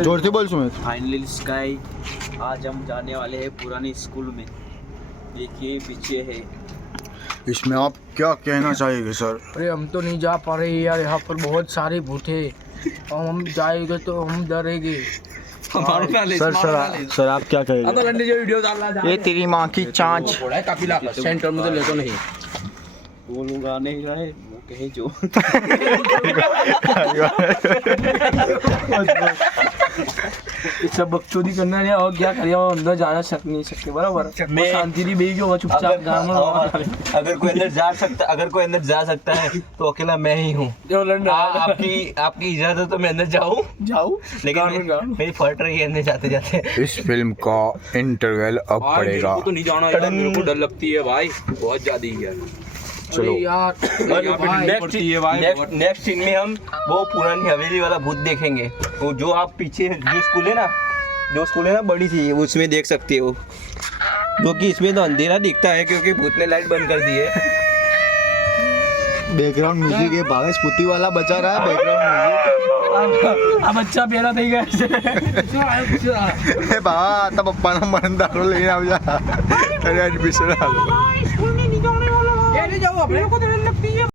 जोर से बोल सुमित। फाइनली स्काई, आज हम जाने वाले हैं पुरानी स्कूल में। देखिए पीछे है। इसमें आप क्या कहना चाहेंगे सर? अरे हम तो नहीं जा पा रहे यार, यहाँ पर बहुत सारे भूत है और हम जाएंगे तो हम डरेंगे। सर आप क्या कहेंगे? ये तेरी माँ की चांच। सेंटर में तो ले तो नहीं। वो लोग आने रहे वो कहे जो सब बकचोदी करना है और क्या करिए, वो अंदर जाना नहीं सकते बराबर। मैं शांति नहीं बेगी होगा चुपचाप गाँव में। अगर कोई अंदर जा सकता है तो अकेला मैं ही हूँ। आपकी इजाजत है तो मैं अंदर जाऊँ लेकिन मेरी फट रही है अंदर जाते जाते। इस फिल्म का इंटरवल अब पड़ेगा। तो नहीं जाना यार, मेरे को डर लगती है भाई, बहुत ज्यादा ही यार। चलो यार नेक्स्ट सीन में हम वो पुरानी हवेली वाला भूत देखेंगे। वो जो आप पीछे जो स्कूल है ना बड़ी सी, उसमें देख सकते हो। जो कि इसमें तो अंधेरा दिखता है क्योंकि भूत ने लाइट बंद कर दी है। बैकग्राउंड म्यूजिक है, भावेश पुती वाला बचा रहा है बैकग्राउंड म्यूजिक। अब अच्छा प्यारा થઈ ગયા ए बा आता पप्पा ना मन दारू लेने आ जा। अरे आज बिसरा स्कूल में नहीं जाने वाला। ये नहीं जाओ, अपने को तो लगती है।